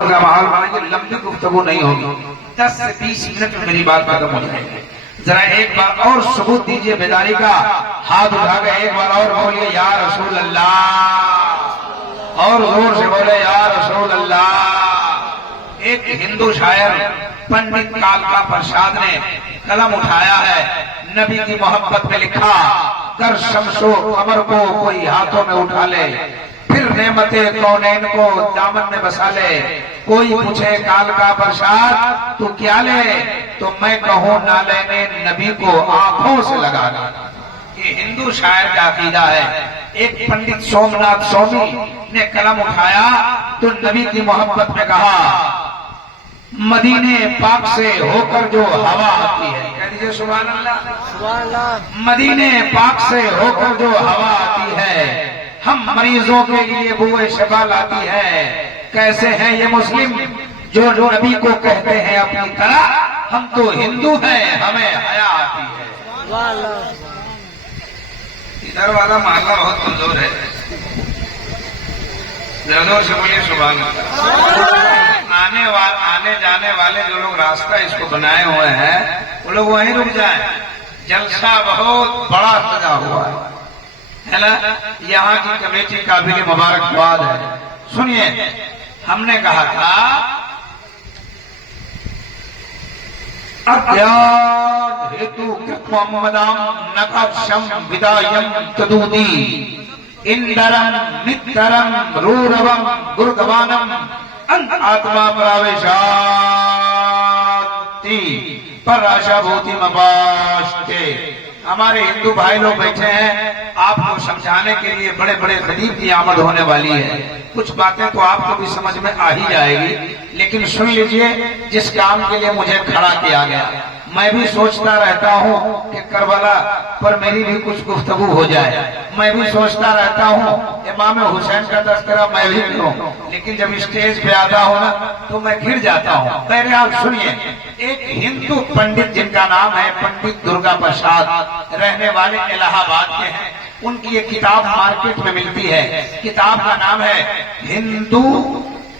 का माहौल बना कि लंबी गुफ्तगू नहीं होगी, 10 से 20 मिनट में मेरी बात खत्म हो जाएगी। जरा एक बार और सबूत दीजिए बेदारी का, हाथ उठा के एक बार और बोलिए या रसूल अल्लाह, और जोर से बोले या रसूल अल्लाह। एक हिंदू शायर पंडित कालका प्रसाद ने कलम उठाया है, नबी की मोहब्बत में लिखा, कर शमशो कमर को कोई हाथों में उठा ले, फिर नेमते कौनैन को दामन में बसा ले, कोई पूछे कालका प्रसाद तू क्या ले, तो मैं कहूँ ना लेने नबी को आंखों से लगा ले। ये हिंदू शायर का अकीदा है। एक पंडित सोमनाथ स्वामी ने कलम उठाया तो नबी की मोहब्बत में कहा, मदीने पाक से होकर जो हवा आती है, कह दीजिए सुभान अल्लाह, मदीने पाक से होकर जो हवा आती है, हम मरीजों के लिए बुए शफा लाती है। कैसे हैं ये मुस्लिम जो नबी को कहते हैं अपनी तरह, हम तो हिंदू हैं हमें हया आती है। इधर वाला मामला बहुत कमजोर है, जोर से बोलिए सुभान अल्लाह। आने जाने वाले जो लोग रास्ता इसको बनाए हुए हैं वो लोग वहीं रुक जाएं, जलसा बहुत बड़ा सजा हुआ है ना। यहाँ की कमेटी का भी मुबारकबाद है। सुनिए, हमने कहा था अज्ञान हेतु कृत्वमदाम नकाशम विदायम तदूदी इंदरम मित्रम रूरवम गुरुगवानम आत्मा प्रवेशाति पर आशा भूति मपाष्टे। हमारे हिंदू भाई लोग बैठे हैं, आपको समझाने के लिए बड़े बड़े खतीब की आमद होने वाली है। कुछ बातें तो आपको भी समझ में आ ही जाएगी, लेकिन सुन लीजिए जिस काम के लिए मुझे खड़ा किया गया। मैं भी सोचता रहता हूँ कि करबला पर मेरी भी कुछ गुफ्तगू हो जाए, मैं भी सोचता रहता हूँ इमाम हुसैन का तस्करा मैं भी करूं, लेकिन जब स्टेज पे आता हूँ ना तो मैं घिर जाता हूँ। बहरहाल सुनिए, एक हिंदू पंडित जिनका नाम है पंडित दुर्गा प्रसाद, रहने वाले इलाहाबाद के हैं, उनकी एक किताब मार्केट में मिलती है। किताब का नाम है हिंदू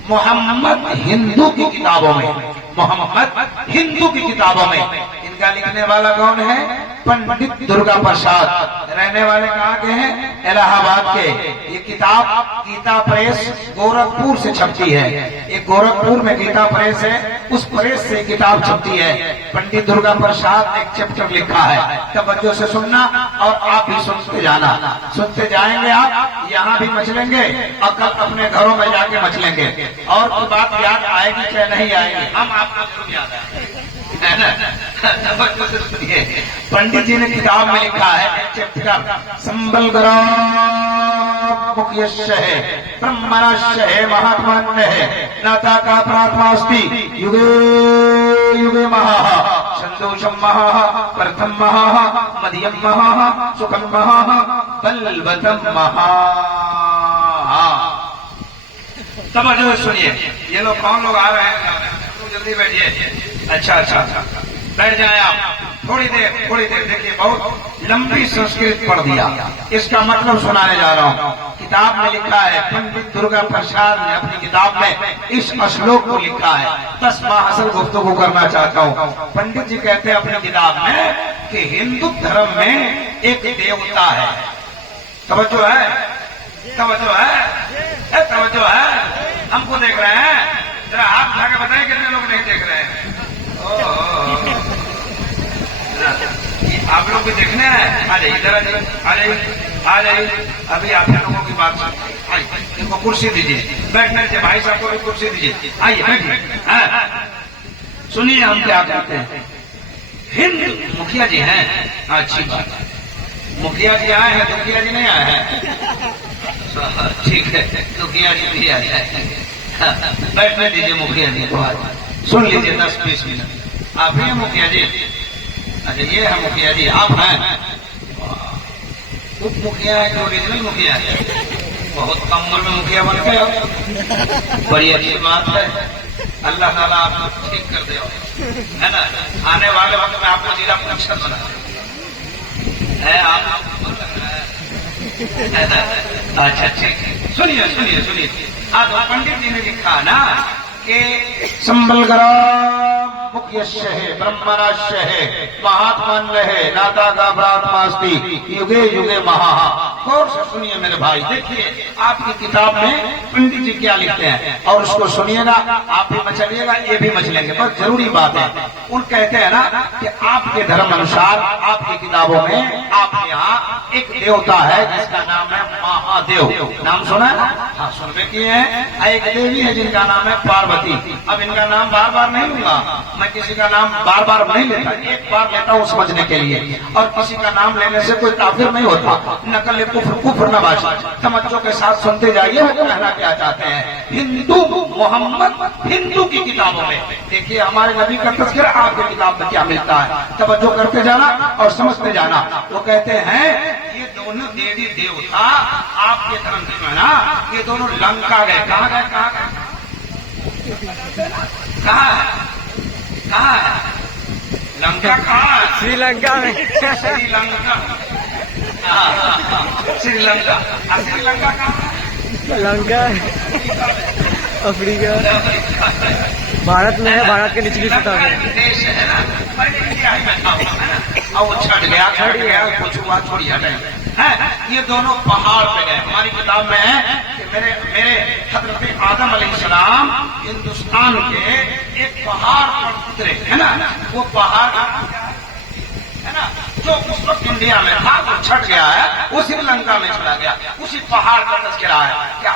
मोहम्मद हिंदू की किताबों में, मोहम्मद हिंदू की किताबों में। इनका लिखने वाला कौन है? पंडित दुर्गा प्रसाद, रहने वाले कहाँ के हैं? इलाहाबाद के। ये किताब गीता प्रेस गोरखपुर से छपती है। एक गोरखपुर में गीता प्रेस है, उस प्रेस से किताब छपती है। पंडित दुर्गा प्रसाद एक चैप्टर लिखा है, तवज्जो से सुनना और आप भी सुनते जाना। सुनते जाएंगे आप, यहाँ भी मचलेंगे और कल अपने घरों में जाके मचलेंगे। और कोई बात याद आएगी चाहे नहीं आएगी, हम आपको जरूर याद आएंगे। पंडित जी ने किताब में लिखा है चैप्टर, संबल मुख्यस्य है ब्रह्मणस्य है महात्मान्य है नाता का प्रात्मास्ति युगे युगे महा संतोषम महा प्रथम महा मध्यम महा सुखम महा बलवतम महा। समझो, सुनिए, ये लोग कौन लोग आ रहे हैं? जल्दी बैठिए। अच्छा, बैठ जाए आप। थोड़ी देर देखिए, बहुत लंबी संस्कृत पढ़ दिया, इसका मतलब सुनाने जा रहा हूँ। किताब में लिखा है, पंडित दुर्गा प्रसाद ने अपनी किताब में इस श्लोक को लिखा है, बस मैं असल गुफ्तगू करना चाहता हूँ। पंडित जी कहते हैं अपनी किताब में कि हिंदू धर्म में एक देवता है। तवज्जो है, तवज्जो है, तवज्जो है। हमको देख रहे हैं, जरा हाथ उठा के बताएं कितने लोग नहीं देख रहे हैं। आप लोग भी देखने हैं? आ जाइए, इधर आ जाइए। अभी आप लोगों की बात सुनिए। इनको कुर्सी दीजिए, बैठने से भाई साहब को भी कुर्सी दीजिए। आइए बैठिए। सुनिए हम क्या कहते हैं। हिंद मुखिया जी हैं, अच्छी बात है। मुखिया जी आए हैं, दुखिया जी नहीं आए हैं? ठीक है, दुखिया जी भी आए हैं। बैठने दीजिए मुखिया जी को, सुन लीजिए 10-20 मिनट। आप ही हैं मुखिया जी? अच्छा, ये है मुखिया जी, आप हैं? उप मुखिया है कि ओरिजिनल मुखिया है? बहुत कम उम्र में मुखिया बन गए हो, बड़ी अच्छी बात है। अल्लाह ताला आपको ठीक कर दे, है ना। आने वाले वक्त में आपको जिला परिषद बना है आप। अच्छा, ठीक है। सुनिए, हाँ, तो पंडित जी ने लिखा ना कि संबलग्राम मुख्यस्य है, ब्रह्मराश्य है, महात्मन है, नाता का प्रात्मास्ति युगे युगे महा। गौर से सुनिए मेरे भाई, देखिए आपकी किताब में पंडित जी क्या लिखते हैं और उसको सुनिएगा, आप भी मचलिएगा, ये भी मचलेंगे। बस जरूरी बात है, उन कहते हैं ना कि आपके धर्म अनुसार आपकी किताबों में आपके यहाँ एक देवता है जिसका नाम है महादेव। नाम सुना है? हाँ, सुनने किए हैं। एक देवी है जिनका नाम है पार्वती। अब इनका नाम बार बार नहीं लूंगा मैं, किसी का नाम बार बार नहीं लेता, एक बार लेता हूँ समझने के लिए। और किसी का नाम लेने से कोई काफिर नहीं होता। नकल कुफ्र कुफ्र न बाजी, तवज्जो के साथ सुनते जाइए वो कहना क्या चाहते हैं। हिंदू मोहम्मद हिंदू की किताबों में देखिए हमारे नबी का तज़किरा आपकी किताब में क्या मिलता है, तवज्जो करते जाना और समझते जाना। वो कहते हैं ये दोनों देवी देवता आपके धर्म में ना, ये दोनों लंका गए। कहाँ गए? कहाँ गए? कहाँ है? कहाँ है? लंका कहाँ है? श्रीलंका में। श्रीलंका, श्रीलंका। श्रीलंका कहाँ है? लंका अफ्रीका, भारत में है, भारत के निचली सतह में देश है ना, इंडिया में था है ना। और वो छट गया कुछ हुआ, छोड़ी हटे हैं। ये दोनों पहाड़ पे गए। हमारी किताब में है कि मेरे हजरत आदम अलैहिस्सलाम हिंदुस्तान के एक पहाड़ पर उतरे, है ना। वो पहाड़ है ना जो उस वक्त इंडिया में था, वो छट गया है, वो श्रीलंका में चला गया। उसी पहाड़ का तज़किरा है। क्या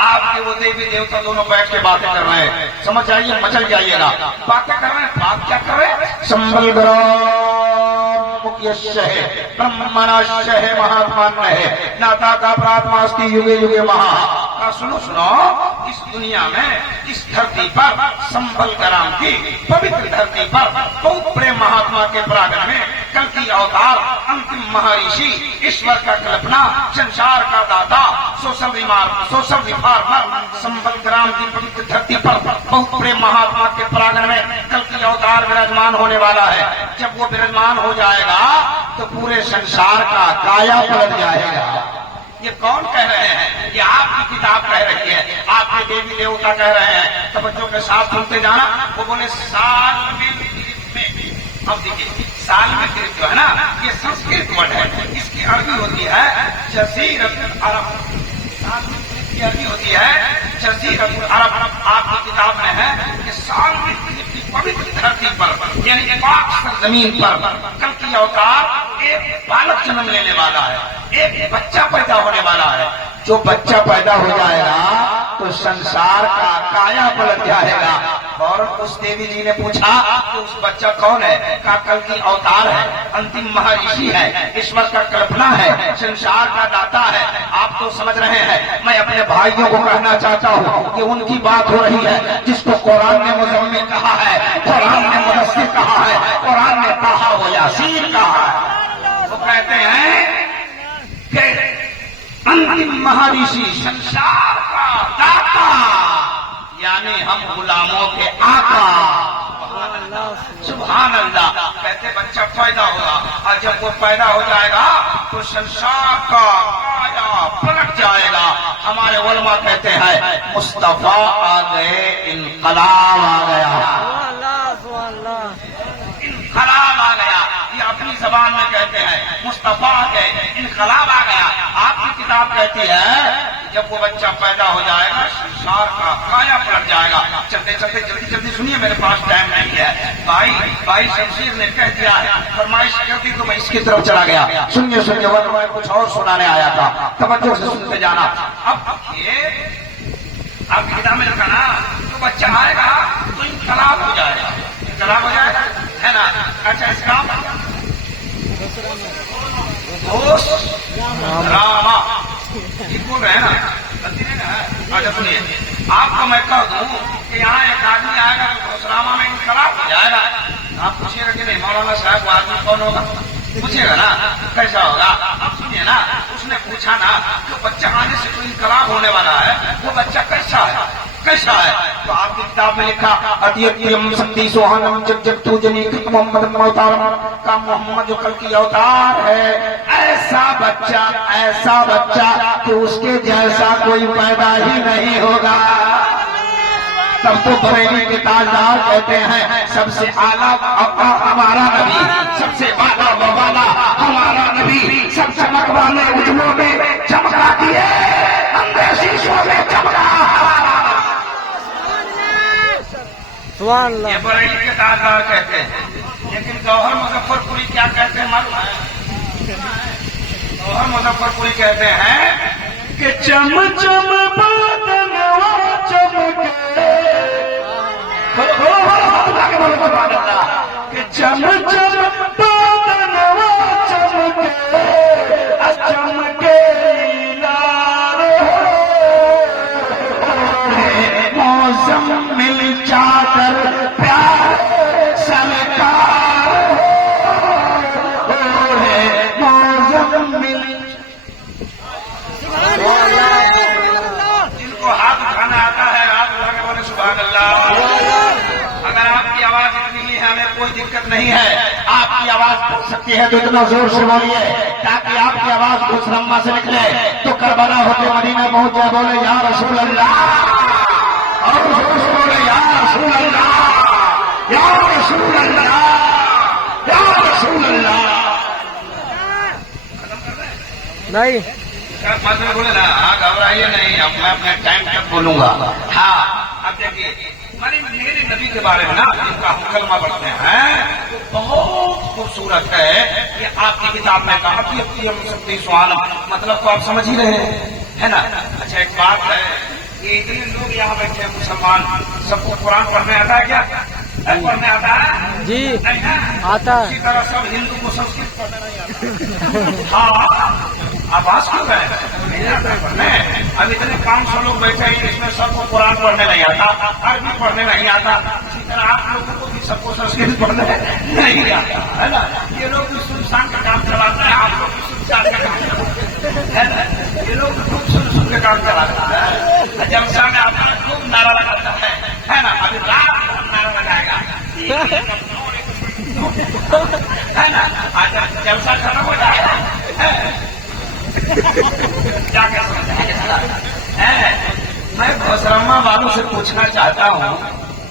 आपके वो देवी देवता दोनों बैठ के बातें कर रहे हैं, समझ जाइए, मचल जाइएगा। बातें कर रहे हैं, बात क्या कर रहे हैं? संबलग्राम मुख्यस्य है, ब्रह्मणाश्य है, महात्मा है, नाता का प्रात्मास्ति युगे युगे महा। सुनो सुनो, इस दुनिया में, इस धरती पर, संबलग्राम की पवित्र धरती पर बहुत बड़े महात्मा के प्रांगण में कल की अवतार अंतिम महर्षि, ईश्वर का कल्पना, संसार का दाता, सोशल रिफॉर्मर, संबलग्राम की पवित्र धरती पर बहुत बड़े महात्मा के प्रांगण में कल की अवतार विराजमान होने वाला है। जब वो विराजमान हो जाएगा तो पूरे संसार का काया पलट जाएगा। ये कौन कह रहे हैं? ये आपकी किताब कह रही है, आपके देवी देवता कह रहे हैं। तवज्जो के साथ सुनते जाना। वो बोले साल में, अब देखिए साल में गिरफ्त जो है ना, ये संस्कृत वर्ड है, इसकी अरबी होती है जज़ीरतुल अरब। साल में की अरबी होती है जज़ीरतुल अरब। आपकी किताब में है कि साल में पवित्र धरती पर यानी पाक जमीन पर कल की अवतार एक बालक जन्म लेने वाला है, एक बच्चा पैदा होने वाला है। जो बच्चा पैदा हो जाएगा तो संसार का काया पलट जाएगा। और उस देवी जी ने पूछा कि उस बच्चा कौन है? का कल की अवतार है, अंतिम महर्षि है, ईश्वर का कल्पना है, संसार का दाता है। आप तो समझ रहे हैं। मैं अपने भाइयों को कहना चाहता हूँ कि उनकी बात हो रही है जिसको कुरान ने मुज़म्मिल कहा है, कुरान ने मुदस्सिर कहा है, कुरान ने कहा वो यासीन कहा है। वो कहते हैं कि अंतिम महर्षि, संसार का दाता, यानी हम गुलामों के आका। सुभान अल्लाह। कहते बच्चा पैदा होगा और जब वो पैदा हो जाएगा तो संसार का काया पलट जाएगा। हमारे उलमा कहते हैं मुस्तफा आ गए, इनकलाब आ गया, इनकलाब आ गया। ये अपनी जबान में कहते हैं मुस्तफा आ गए, इनकलाब आ गया। आपकी किताब कहती है जब वो बच्चा पैदा हो जाएगा संसार का काया पलट जाएगा। चलते चलते जल्दी जल्दी सुनिए, मेरे पास टाइम नहीं है। भाई शमशीर ने कह दिया है, फरमाइश कर दी तो मैं इसकी तरफ चला गया। सुनिए सुनिए, वरना मैं कुछ और सुनाने आया था। तवज्जो से सुनते जाना। अब ये आपकी किताब में लिखा ना, तो बच्चा आएगा तो इनकलाब हो जाएगा, इनकलाब हो जाएगा, है ना। अच्छा, इसका रामा ठीक बोल रहे हैं ना। अच्छा सुनिए, आपको मैं कह दूं कि यहाँ एक आदमी आएगा तो घोषरामा में इनकलाब हो जाएगा। आप पूछिएगा कि नहीं मौलाना साहब वो आदमी कौन होगा? पूछिएगा ना कैसा होगा। अब सुनिए ना, उसने पूछा ना कि बच्चा आने से कोई इनकलाब होने वाला है, वो बच्चा कैसा है, कैसा है? तो आपकी किताब में लिखा अद्वितीयम शक्ति सोहनम जगतु जनी मोहम्मद अवतारम का मोहम्मद जो कल की अवतार है। ऐसा बच्चा कि उसके जैसा कोई पैदा ही नहीं होगा। तब तो बरेली के ताजदार कहते हैं सबसे आला हमारा नबी, सबसे आला वाला हमारा नबी, सब चमक वाले उजलों में चमका दिए, अंधेशीशों में चमका हमारा। सुभान अल्लाह। ये बरेली के ताजदार कहते हैं। लेकिन गौहर मुजफ्फरपुरी क्या कहते हैं मालूम है? गौहर मुजफ्फरपुरी कहते हैं कि चम चम बदनवा चमके, कि चम चम बदनवा चमके, चमके लाल मौसम मिल जाकर प्यार सरकार मौसम मिल। जिनको हाथ उठाना आता है हाथ उठा के बोले सुभान अल्लाह। अगर आपकी आवाज इतनी ही है हमें कोई दिक्कत नहीं है, आपकी आवाज पहुंच सकती है तो इतना जोर से बोलिए ताकि आपकी आवाज घुसरम्मा से निकले तो करबला होते मदीना पहुंच जाए, बोले या रसूल अल्लाह, और जोर से बोले या रसूल अल्लाह, या रसूल अल्लाह, या रसूल अल्लाह। नहीं मतलब बोले ना, हाँ घबराइए नहीं, अब मैं अपने टाइम तक बोलूंगा। हाँ अब देखिए मेरे नबी के बारे में ना जिनका हम कलमा पढ़ते हैं तो बहुत खूबसूरत है कि आपकी किताब में कहा कि सुहाना, मतलब तो आप समझ ही रहे हैं, है ना। अच्छा एक बात है कि इतने लोग यहाँ बैठे हैं मुसलमान, सबको कुरान पढ़ने आता है क्या? पढ़ने आता है जी, नहीं है? आता है। इसी तरह सब हिंदू को संस्कृत पढ़ना नहीं आता। हाँ आवाज क्यों है? अब इतने 500 लोग बैठे हैं इसमें सबको कुरान पढ़ने नहीं आता, अरबी पढ़ने नहीं आता, इसी तरह आप लोगों को भी सबको संस्कृत पढ़ने नहीं आता, है ना। ये लोग भी सुनसान का काम चलाते हैं, आप लोग भी सुनसान का काम चलाते हैं, है ना। ये लोग खूब सुन के काम चलाता है। जलसा में आपका खूब नारा लगाता है ना। अभी रात नारा लगाएगा, है ना। आज जलसा खत्म हो जाएगा, क्या क्या समझ है? मैं घोसरम्मा वालों से पूछना चाहता हूँ,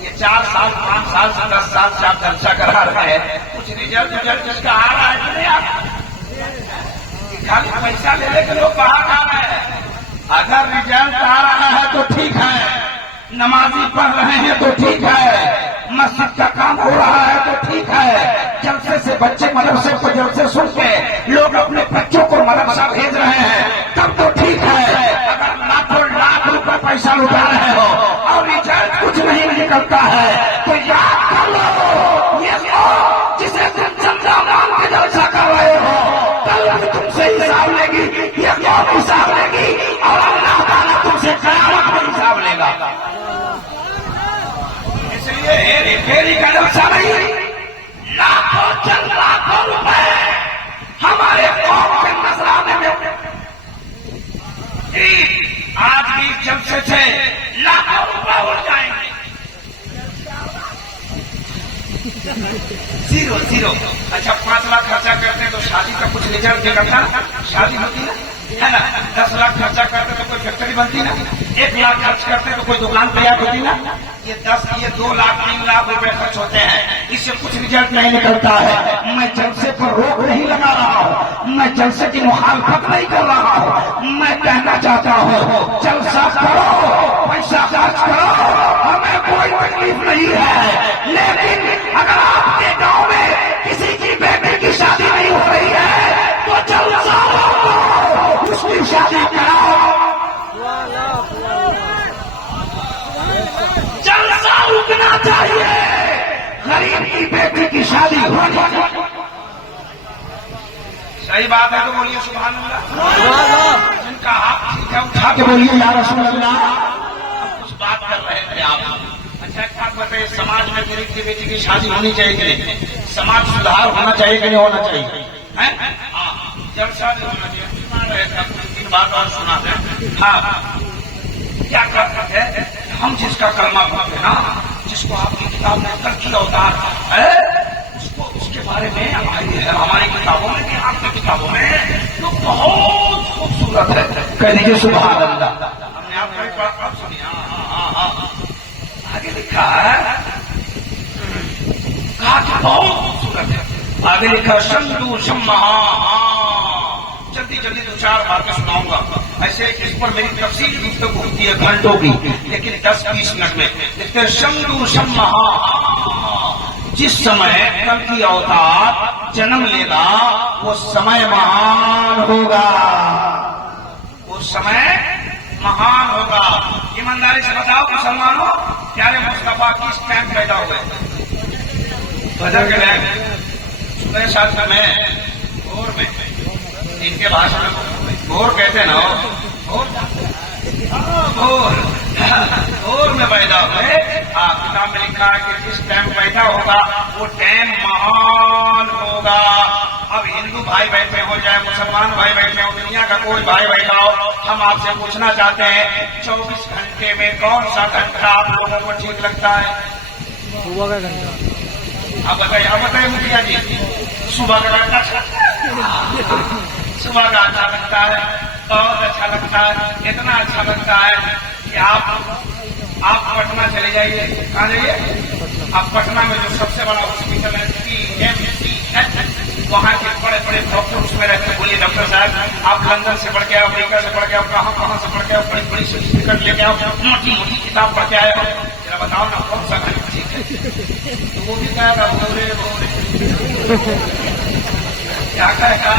ये 4 साल 5 साल से 10 साल से आप चर्चा करा रहे हैं, कुछ रिजल्ट जिसका आ रहा है कि नहीं? आप खाली पैसा ले लेकर लोग बाहर आ रहे हैं। अगर रिजल्ट आ रहा है तो ठीक है, नमाजी पढ़ रहे हैं तो ठीक है, मस्जिद का काम हो रहा है तो ठीक है, जलसे से बच्चे मदरसे को जलसे सुन के लोग अपने बच्चों को मदरसा भेज रहे हैं तब तो ठीक है। अगर लाखों लाख रुपए पैसा लुटा रहे हो और रिजल्ट कुछ नहीं निकलता है तो याद कर लो, ये जिसे तुम चंदा मांग के जलसा कर रहे हो कल भी तुमसे हिसाब लेगी, ये कौन हिसाब लेगी? और अल्लाह ताला तुमसे कयामत में हिसाब लेगा। इसलिए हेरी फेरी का जलसा नहीं, लाखों चंद लाखों रुपए हमारे कौम के नजराने में आज भी जलसे से लाखों रुपए उड़ जाएंगे। 0 अच्छा 5 लाख खर्चा करते हैं तो शादी का कुछ रिजल्ट निकलता, शादी होती ना, है ना। 10 लाख खर्चा करते तो कोई फैक्ट्री बनती ना, 1 लाख खर्च करते तो कोई दुकान तैयार होती ना। ये 2 लाख 3 लाख रुपए खर्च होते हैं, इससे कुछ रिजल्ट नहीं निकलता है। मैं जलसे पर रोक नहीं लगा रहा हूँ, मैं जलसे की मुखालफत नहीं कर रहा हूँ, मैं कहना चाहता हूँ जलसा करो, पैसा खर्च करो, हमें कोई तकलीफ नहीं है। लेकिन अगर आपके गांव में किसी की बेटे की शादी नहीं हो रही है तो जलसा करो, उसकी शादी कराओ। जलसा रुकना चाहिए, गरीब की बेटी की शादी होनी। सही बात है तो बोलिए सुभान अल्लाह। जिनका हाथ ठीक है उठा के बोलिए या रसूल अल्लाह। कुछ बात कर रहे थे आप। अच्छा एक बात बताइए, समाज में गरीब की बेटी की शादी होनी चाहिए कि नहीं? समाज सुधार होना चाहिए कि नहीं होना चाहिए? जब शादी होना चाहिए। सुना रहे थे, 3 बात और सुना दें। हाँ क्या करते हैं हम, जिसका कलमा पढ़ते हैं ना, जिसको आपकी किताब में तरक्की अवतार है, उसको उसके बारे में हमारी किताबों में भी आपकी किताबों में तो बहुत खूबसूरत है। कह दीजिए सुभान अल्लाह। हमने आपका भी पढ़ा सुनिए। आगे लिखा है, कहा कि बहुत खूबसूरत है। आगे लिखा शंदू शम्महा। जल्दी जल्दी 2-4 बातें सुनाऊंगा। ऐसे इस पर मेरी तफसील गुफ्तगू होती है घंटों की, लेकिन 10-20 मिनट में लिखते हैं शंदू शम्महा। जिस समय कल की अवतार जन्म लेगा वो समय महान होगा, वो समय महान होगा। ईमानदारी से बताओ मुसलमानों, प्यारे मुस्तफा किस टाइम पैदा हुए? फजर के टाइम, सुबह 7 में, भोर में। इनके भाषा में भोर कहते ना, भोर में पैदा हुए। किताब में लिखा है कि जिस टाइम पैदा होगा वो टाइम महान होगा। अब हिंदू भाई बैठे हो, चाहे मुसलमान भाई बैठे हो, दुनिया का कोई भाई बैठा हो, हम आपसे पूछना चाहते हैं 24 घंटे में कौन सा घंटा आप लोगों को ठीक लगता है? सुबह का घंटा। आप बताइए मुखिया जी, सुबह का घंटा अच्छा लगता है? सुबह का अच्छा लगता है, बहुत अच्छा लगता है। इतना अच्छा लगता है कि आप पटना चले जाइए। कहाँ जाइए? आप पटना में जो सबसे बड़ा हॉस्पिटल है PMCH, वहाँ के बड़े बड़े डॉक्टर उसमें रहते हैं। बोलिए डॉक्टर साहब, आप लंदन से पढ़ के आओ, अमेरिका से पढ़ के आओ, कहाँ से पढ़ के आओ, बड़ी बड़ी सर्टिफिकेट लेके आओ, मोटी मोटी किताब पढ़ के आए हो, जरा बताओ ना कौन सा घंटा ठीक है? तो वो भी कहेगा भोरे भोरे। क्या कहेगा?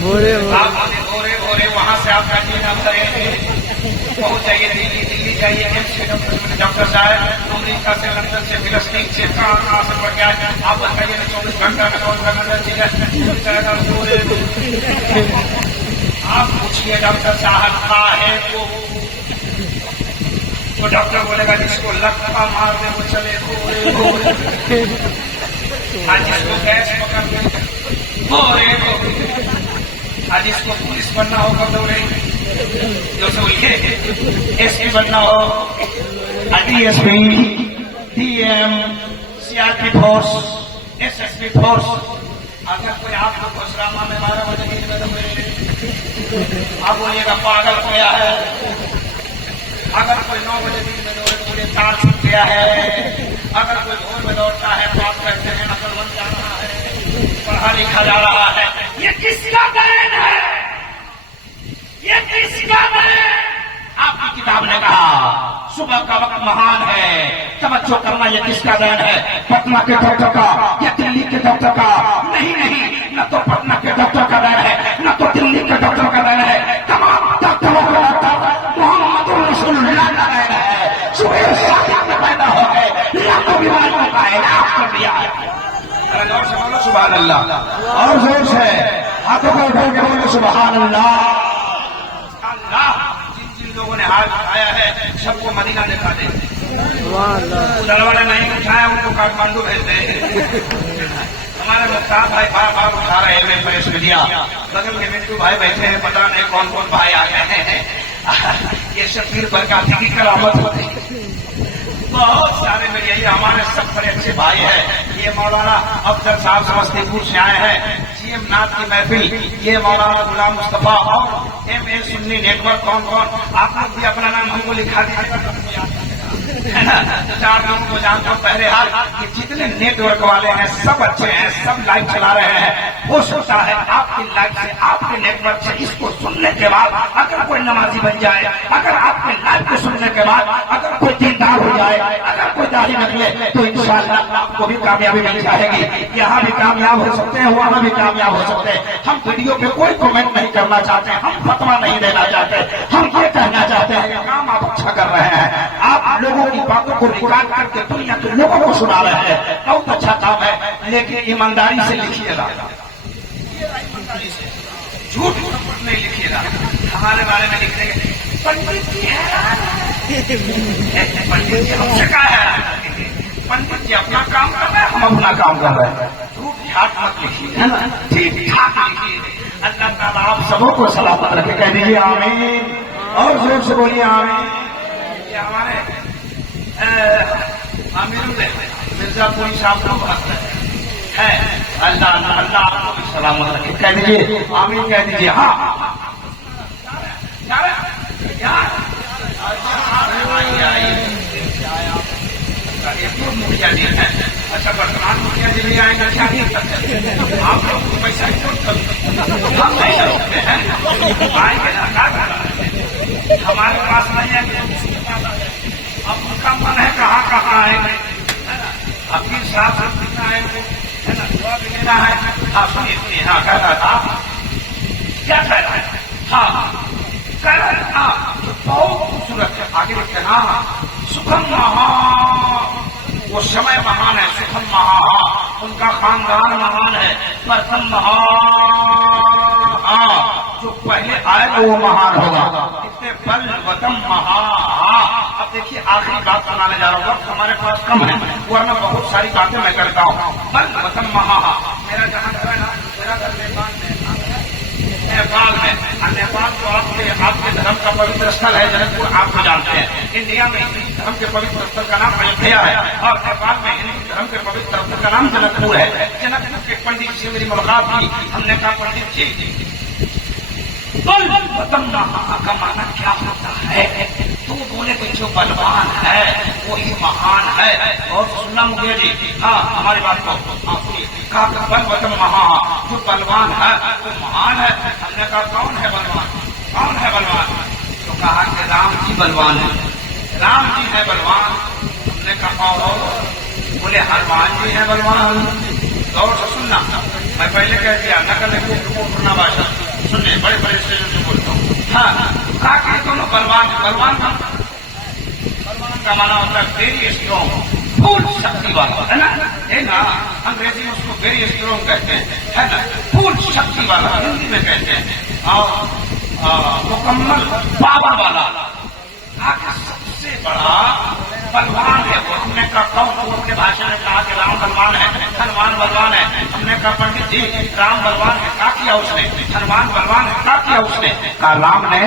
भोरे आप भोरे भोरे वहाँ से आपका जीना करेंगे, पहुंच जाइए दिल्ली जाइए, एम्स के डॉक्टर साहब, अमेरिका से, लंदन से, फिलिस्तीन से, कहाँ से पढ़ के आए, आप बताइए ना 24 घंटा में कौन सा घंटा ठीक है? आप पूछिए डॉक्टर साहब का है वो डॉक्टर बोलेगा जिसको लक्का मार दे वो चले भोरे भोरे, जिसको गैस पकड़ दे भोरे भोरे, जिसको पुलिस बनना हो कब दौड़े, जो बोलिए एसपी बनना हो, DSP, DM, CRP force, SSP force. अगर कोई आपको घोषरामा में 12 बजे दिन में दौड़े, आप बोलिएगा पागल हो गया है। अगर कोई 9 बजे दिन में दौड़े तो बोले तार छूट गया है। अगर कोई भोर में दौड़ता है तो आप कहते हैं अकलमंद जा रहा है, पढ़ा लिखा जा रहा है। ये किसका देन है? ये किसका देन? आपकी किताब ने कहा सुबह का वक्त महान है, तवज्जो करना। ये किसका देन है? पटना के डॉक्टर का या दिल्ली के डॉक्टर का? नहीं, न तो पटना के डॉक्टर का देन है, न तो दिल्ली के डॉक्टर का देन है। तमाम डॉक्टरों का डॉक्टर मोहम्मद रसूलुल्लाह का देन है। सुबह 7 में पैदा हो गए, लाखों बीमारियों का इलाज कर दिया। जोर से बोलो सुभान अल्लाह, और जोर से हाथों को उठा के बोलो सुभान अल्लाह। जिन लोगों ने हाथ उठाया है सबको मदीना दिखा दे। उधर वाले नहीं उठाया उनको काठमांडू भेज दे। हमारे मुख्तार भाई बार उठा रहे हैं प्रेस मीडिया, बगल के मिंटू भाई बैठे हैं, पता नहीं कौन कौन भाई आ गए हैं। ये शफीर बरकाती की करामत होती है। बहुत सारे मेरे ये हमारे सब बड़े अच्छे भाई हैं। ये मौलाना अफजल साहब समस्तीपुर से आए हैं, CM नाथ की महफिल। ये मौलाना गुलाम मुस्तफा और MA सुन्नी नेटवर्क। कौन आप लोग भी अपना नाम हमको लिखा दीजिएगा, है ना? 4 लोगों को जानते हो। पहले हाल ये जितने नेटवर्क वाले हैं सब अच्छे हैं, सब लाइव चला रहे हैं। हो सकता है आपकी लाइव से, आपके नेटवर्क से इसको सुनने के बाद अगर कोई नमाजी बन जाए, अगर आपके लाइव को सुनने के बाद अगर कोई दीनदार हो जाए, अगर कोई दाढ़ी निकले, तो इंशाअल्लाह आपको भी कामयाबी मिल जाएगी। यहाँ भी कामयाब हो सकते हैं, वहाँ भी कामयाब हो सकते हैं। हम वीडियो पे कोई कमेंट नहीं करना चाहते, हम फतवा नहीं देना चाहते, हम ये कहना चाहते हैं काम आप अच्छा कर रहे हैं, आप लोगों की बातों को रिकॉर्ड करके दुनिया के लोगों को सुना रहे हैं, बहुत अच्छा काम है। लेकिन ईमानदारी से लिखिएगा, झूठ नहीं लिखिएगा। हमारे बारे में लिख देंगे पंडित जी हैरान है, पंडित जी हमसे क्या हैरान है? पंडित जी अपना काम कर रहे हैं, हम अपना काम कर रहे हैं। झूठ ठाक मत लिखिए, है ना? ठीक ठाक लिखिए। अल्लाह ताला आप सबों को सलामत रखे। कह दीजिए आमीन, और जोर से बोलिए आमीन। ये हमारे आमिरुल मिर्जापुरी साहब को बात है। अल्लाह आपको भी सलामत रखे। कह दीजिए आमीन, कह दीजिए हाँ। ये तो मुखिया जी है। अच्छा, वर्तमान मुखिया जी भी आएंगे, क्या नहीं करते आप लोग को पैसा हम नहीं रोकते हैं, आएंगे ना, क्या करना, हमारे पास नहीं है कि उसके पास आ जाए। अब उनका मन है कहाँ कहाँ आएंगे, है ना, अपनी साफ सुथरा आएंगे, है ना, दुआ भी लेना है। हाँ सुनिए, हाँ कह रहा था, क्या कह रहा है, हाँ कह रहा है, हाँ बहुत खूबसूरत है, आगे लिखते हैं, हाँ सुखम महा, वो समय महान है, सुखम महा, उनका खानदान महान है, प्रथम महा, जो पहले आएगा वो महान होगा, इतने बलवतम महा। अब देखिए आखिरी बात सुनाने जा रहा हूँ, वक्त हमारे पास कम है, वरना बहुत सारी बातें मैं करता हूँ। बलवतम महा, मेरा जहाँ घर है ना, मेरा घर नेपाल में, नेपाल में, नेपाल तो आपके धर्म का पवित्र स्थल है, जनकपुर आपको जानते हैं। इंडिया में धर्म के पवित्र स्थल का नाम अयोध्या है, और नेपाल में हिंदू धर्म के पवित्र स्थल का नाम जनकपुर है। जनकपुर के पंडित जी से मेरी मुलाकात की, हमने कहा पंडित जी बलवतम महा का माना क्या होता है, तो बोले कि जो बलवान है वही महान है। और सुनना मुझे जी, हाँ हमारी बात को कहा बलवतम महा, जो बलवान है वो महान है। हमने कहा कौन है बलवान, कौन है बलवान, तो कहा कि राम जी बलवान है, राम जी है बलवान। हमने कहा और बोले हनुमान जी है बलवान। गौर से सुनना, मैं पहले कह दिया न करने को भाषा सुनने, बड़े बड़े स्टेशन से बोलता हूँ। हाँ कहा कि दोनों बलवान, बलवान का माना होता है वेरी स्ट्रॉन्ग, फुल शक्ति वाला, है ना, है ना, अंग्रेजी में उसको वेरी स्ट्रॉन्ग कहते हैं, है ना, फुल शक्ति वाला हिंदी में कहते हैं, और मुकम्मल पावर वाला। सबसे बड़ा बलवान है वो। हमने कहा कौन, वो अपने भाषा में कहा कि राम बलवान है, हनुमान बलवान है। हमने कहा पंडित जी राम बलवान है, क्या किया उसने, हनुमान बलवान है, क्या किया उसने, कहा राम ने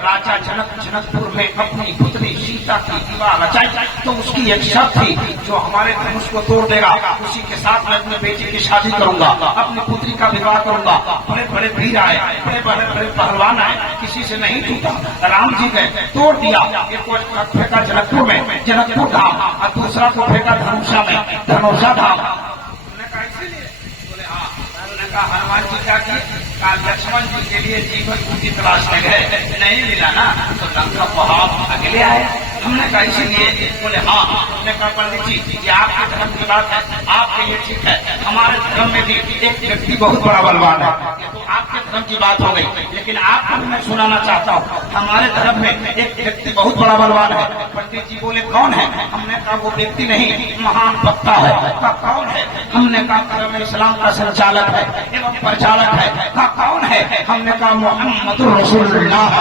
राजा जनकपुर में अपनी पुत्री सीता की विवाह रचाई, तो उसकी एक शर्त थी, जो हमारे धनुष को तोड़ देगा उसी के साथ मैं अपने बेटे की शादी करूंगा, अपनी पुत्री का विवाह करूंगा। बड़े बड़े वीर आए, बड़े बड़े बड़े पहलवान आए, किसी से नहीं टूटा। राम जी गए, तोड़ दिया, एक को फेंका जनकपुर में, जनकपुर धाम, और दूसरा को फेंका धनुषा में, धनुषा धाम। हमने कहा इसीलिए, बोले हाँ। हमने कहा हनुमान जी क्या किए, कहा लक्ष्मण जी के लिए जीवन की तलाश में गए, नहीं मिला ना तो लंका पहाड़ अगले आए। हमने कहा इसीलिए, बोले हाँ। हमने कहा पंडित जी ये आपके धर्म की बात है, आपके लिए ठीक है, हमारे धर्म में भी एक व्यक्ति बहुत बड़ा बलवान है, तो आपके धर्म की बात हो गई, लेकिन आपको भी मैं सुनाना चाहता हूँ, हमारे धर्म में एक व्यक्ति बहुत बड़ा बलवान है। पंडित जी बोले कौन है, हमने कहा वो व्यक्ति नहीं, महान वक्ता है। कहा कौन है, हमने कहा धर्म इस्लाम का संचालक है एवं प्रचारक है। कहा कौन है, हमने कहा मोहम्मद रसूलुल्लाह।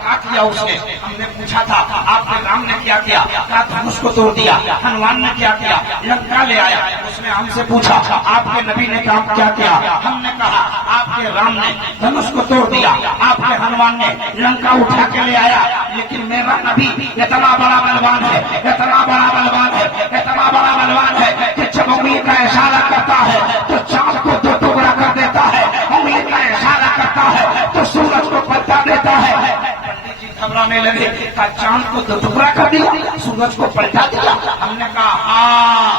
क्या किया उसने, हमने पूछा था आपके राम ने क्या किया, कहा धनुष को तोड़ दिया। हनुमान ने क्या किया, लंका ले आया। उसने हमसे पूछा आपके नबी ने काम क्या किया, हमने कहा आपके राम ने धनुष को तोड़ दिया, आपके हनुमान ने लंका उठा के ले आया। लेकिन मेरा नबी इतना बड़ा बलवान है, इतना बड़ा बलवान है, इतना बड़ा बलवान है कि जब उंगली का इशारा करता है तो चांद को दो टुकड़ा कर देता है, उंगली का इशारा करता है तो सूरज को पलटा देता है। पंडित जी घबराने लगे, का चांद को दो टुकड़ा कर दिया, सूरज को पलटा दिया। हमने कहा हाँ।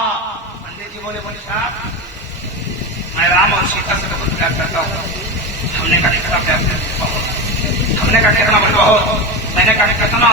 पंडित जी बोले बोले साहब मैं राम और सीता से बहुत प्यार करता हूँ। हमने कहा कितना प्यार करते हो, हमने कहा कितना बहुत, मैंने कहा कितना,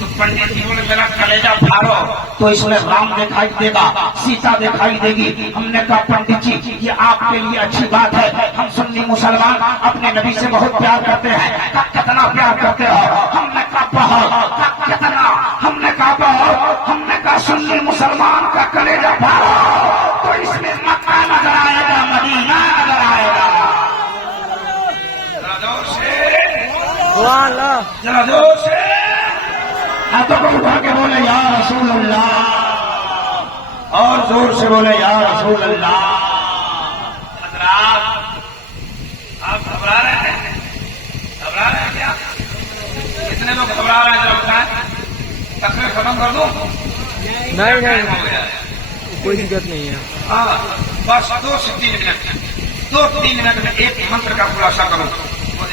तो पंडित जी बोले मेरा कलेजा फाड़ो तो इसमें राम दिखाई देगा, सीता दिखाई देगी। हमने कहा पंडित जी ये आपके लिए अच्छी बात है, हम सुन्नी मुसलमान अपने नबी से बहुत प्यार करते हैं। कहा कितना प्यार करते हो, हमने कहा बहुत। कहा कितना, हमने कहा बहुत। हमने कहा सुन्नी मुसलमान का कलेजा फाड़ो तो इसमें मक्का नजर आएगा, मदीना नजर आएगा। जरा जोर से हाथों को उठा के बोले या रसूल अल्लाह, और जोर से बोले या रसूल अल्लाह। हजरात आप घबरा रहे हैं, घबरा रहे हैं क्या, कितने लोग घबरा रहे हैं, जरा बताएं, तकलीफ खत्म कर दो। नहीं नहीं हो गया, कोई दिक्कत नहीं है। हाँ बस 2 से 3 मिनट, 2-3 मिनट में एक मंत्र का खुलासा करो।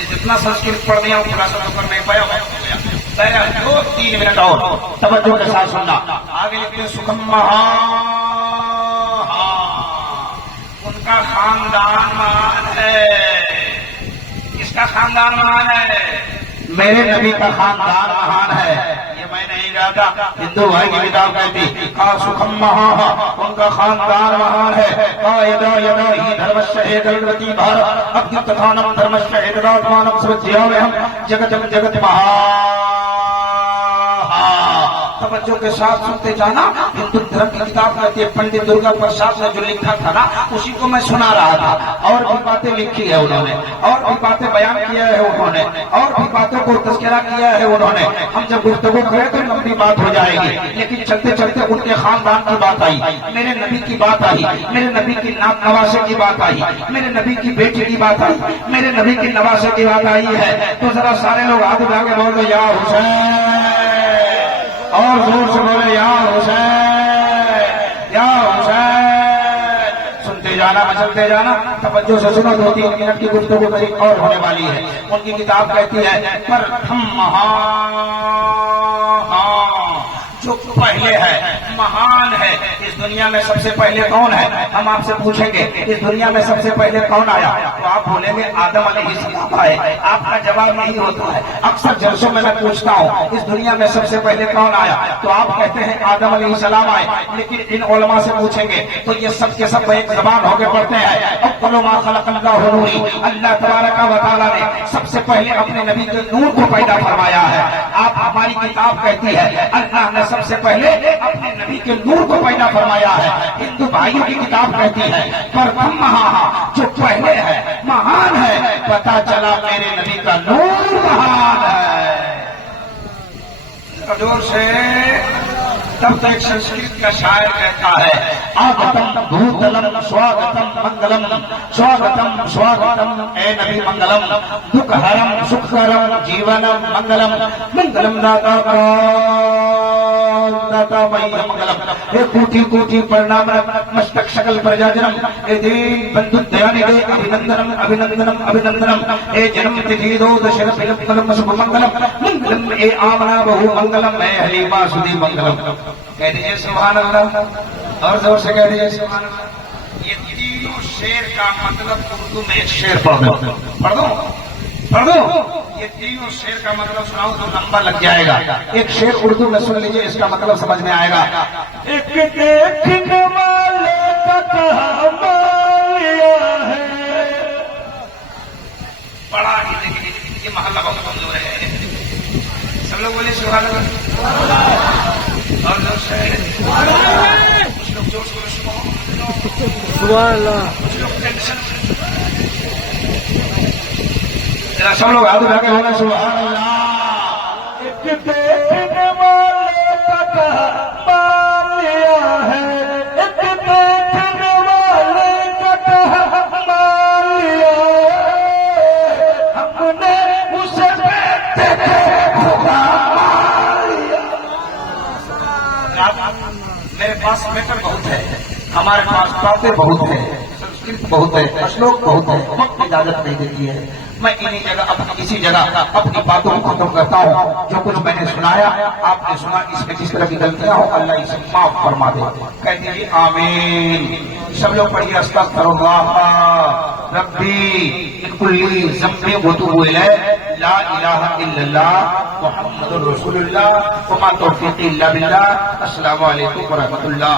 जितना संस्कृत पढ़ दिया वो खुलासा तो कर नहीं पाया, हो गया। जरा 2-3 मिनट और तवज्जो के साथ सुनना। आगे लिखते हैं सुखम महा, उनका खानदान महान है। किसका खानदान महान है? मेरे नबी का खानदान महान है। ये मैं नहीं कहता, हिंदू भाई की किताब कहती का सुखम महा, उनका खानदान महान है। का यदा यदा ही धर्मस्य हेतुर्वती भारत अद्युत्थानम धर्मस्य हेतुरात्मानम स्वज्याम्यहम जगत जगत महा। तवज्जो के साथ सुनते जाना। हिंदू धर्म की किताब कहती है, पंडित दुर्गा प्रसाद ने जो लिखा था ना, उसी को मैं सुना रहा था। और भी बातें लिखी है उन्होंने, और भी बातें बयान किया है उन्होंने, और भी बातों को तस्करा किया है उन्होंने। हम जब गुफ्तगू करें तो लंबी बात हो जाएगी, लेकिन चलते चलते उनके खानदान की बात आई, मेरे नबी की बात आई, मेरे नबी की नाक नवासे की बात आई, मेरे नबी की बेटी की बात आई, मेरे नबी की नवासे की बात आई है। तो जरा सारे लोग आगे भागे बोल दो या हुसैन, और जोर से बोले या हुसैन या हुसैन। सुनते जाना, मचलते जाना, तवज्जो से सुनो। 2-3 मिनट की गुफ्तगू मेरी और होने वाली है। उनकी किताब कहती है प्रथम महान, जो पहले है महान है। इस दुनिया में सबसे पहले कौन है? हम आपसे पूछेंगे इस दुनिया में सबसे पहले कौन आया, तो आप बोलेंगे आदम अलैहिस्सलाम आए। आपका जवाब नहीं होता है। अक्सर जलसों में मैं पूछता हूँ इस दुनिया में सबसे पहले कौन आया, तो आप कहते हैं आदम अलैहिस्सलाम आए। लेकिन इन उलमा से पूछेंगे तो ये सब के सब एक जबान होके पढ़ते हैं अव्वलु मा खलक़ल्लाहु नूरी। अल्लाह तबारक व तआला ने सबसे पहले अपने नबी के नूर को पैदा फरमाया है। आप हमारी किताब कहती है अल्लाह ने सबसे पहले अपने नबी के नूर को पैदा फरमाया है। हिंदू भाइयों की किताब कहती है प्रथम महा, जो पहले है महान है। पता चला मेरे नबी का नूर महान है। जोर से। तब तक संस्कृत का शायर कहता है आगतम भूतलम स्वागतम मंगलम, स्वागतम स्वागतम ए नबी मंगलम, दुखहरम सुखकरम जीवनम मंगलम, मंगलम दाता मंगलम। हे कोटि कोटि प्रणाम मस्तक सकल प्रजाजनम, हे दीन बंधु दयानिधे अभिनंदनम अभिनंदनम अभिनंदनम। हे जन्म तिथि दो दशरथ फिलम शुभ मंगलम, मंगलम ए आमना बहु मंगलम, ए हलीमा सुधी मंगलम। कह दीजिए सुभान अल्लाह, और जोर से कह दीजिए सुभान अल्लाह। ये तीनों शेर का मतलब उर्दू में एक शेर पढ़ दो, पढ़ दो, पढ़ दो। ये तीनों शेर का मतलब सुनाओ तो नंबर लग जाएगा। एक शेर उर्दू में सुन लीजिए, इसका मतलब समझ में आएगा। एक देखने वाले का कहानियां है, बड़ा ही देखिए ये महल्ला बहुत कमजोर है। सब लोग बोले सुभान अल्लाह, और जोर से कुछ लोग जोर से सुभान अल्लाह, कुछ लोग टेंशन। जरा सब लोग आगे भागे होना सुभान अल्लाह। एक देखने वाले का कहानियां है, एक देखने वाले का कहानियां है, हमने उसे देखे खुदा मारिया। मेरे पास मैटर बहुत है, हमारे पास बातें बहुत है, संस्कृत बहुत है, श्लोक बहुत है, वक्त इजाजत नहीं देती है। मैं इन्हीं जगह अपनी किसी जगह अपनी बातों को खत्म करता हूँ। जो कुछ मैंने सुनाया आपने सुना, इसमें जिस तरह की गलतियां हो अल्लाह इसे माफ फरमा दे। कह दीजिए आमीन। सब लोग पढ़िए अस्तगफिरुल्लाह रब्बी मिन कुल्ली ज़म्बि व अतूबु इलैह, ला इलाहा इल्लल्लाह मुहम्मदुर रसूलुल्लाह व मा तौफीक़ी इल्ला बिल्लाह। अस्सलामु अलैकुम व रहमतुल्लाह।